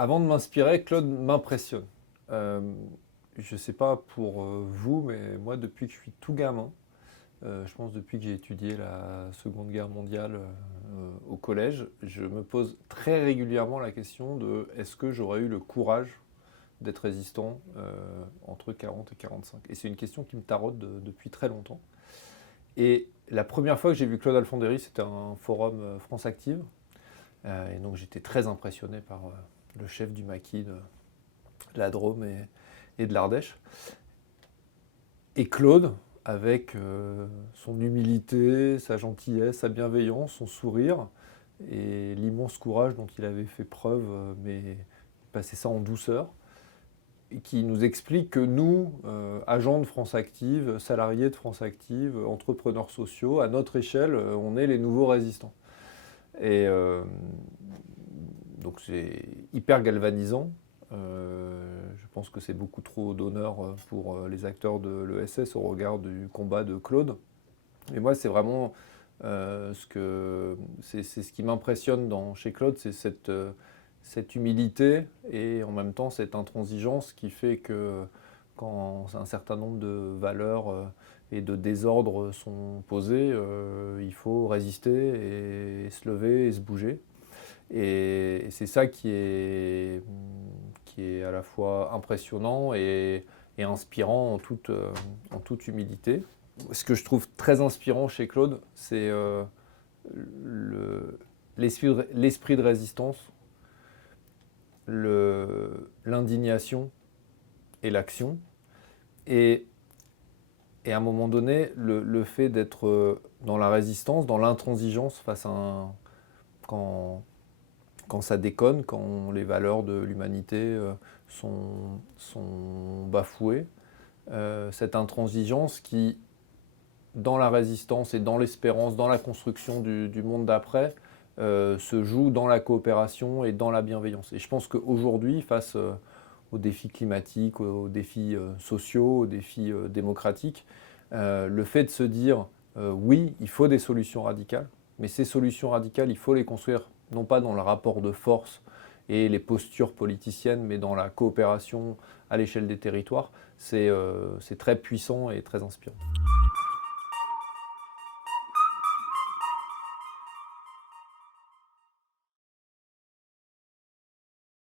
Avant de m'inspirer, Claude m'impressionne. Euh, je ne sais pas pour vous, mais moi, depuis que je suis tout gamin, je pense depuis que j'ai étudié la Seconde Guerre mondiale au collège, je me pose très régulièrement la question de est-ce que j'aurais eu le courage d'être résistant entre 40 et 45. Et c'est une question qui me taraude depuis très longtemps. Et la première fois que j'ai vu Claude Alfondéry, c'était un forum France Active. Et donc j'étais très impressionné par le chef du maquis de la Drôme et de l'Ardèche. Et Claude, avec son humilité, sa gentillesse, sa bienveillance, son sourire et l'immense courage dont il avait fait preuve, mais il passait ça en douceur, et qui nous explique que nous, agents de France Active, salariés de France Active, entrepreneurs sociaux, à notre échelle, on est les nouveaux résistants. Et donc c'est hyper galvanisant. Je pense que c'est beaucoup trop d'honneur pour les acteurs de l'ESS au regard du combat de Claude. Et moi, c'est vraiment c'est ce qui m'impressionne chez Claude, c'est cette humilité et en même temps cette intransigeance qui fait que quand un certain nombre de valeurs et de désordres sont posés, il faut résister et se lever et se bouger. Et c'est ça qui est à la fois impressionnant et inspirant en toute humilité. Ce que je trouve très inspirant chez Claude, c'est l'esprit de résistance, l'indignation et l'action. Et, et à un moment donné, le fait d'être dans la résistance, dans l'intransigeance face à quand ça déconne, quand les valeurs de l'humanité sont bafouées, cette intransigeance qui, dans la résistance et dans l'espérance, dans la construction du monde d'après, se joue dans la coopération et dans la bienveillance. Et je pense qu'aujourd'hui, face aux défis climatiques, aux défis sociaux, aux défis démocratiques, le fait de se dire oui, il faut des solutions radicales, mais ces solutions radicales, il faut les construire non pas dans le rapport de force et les postures politiciennes, mais dans la coopération à l'échelle des territoires, c'est très puissant et très inspirant.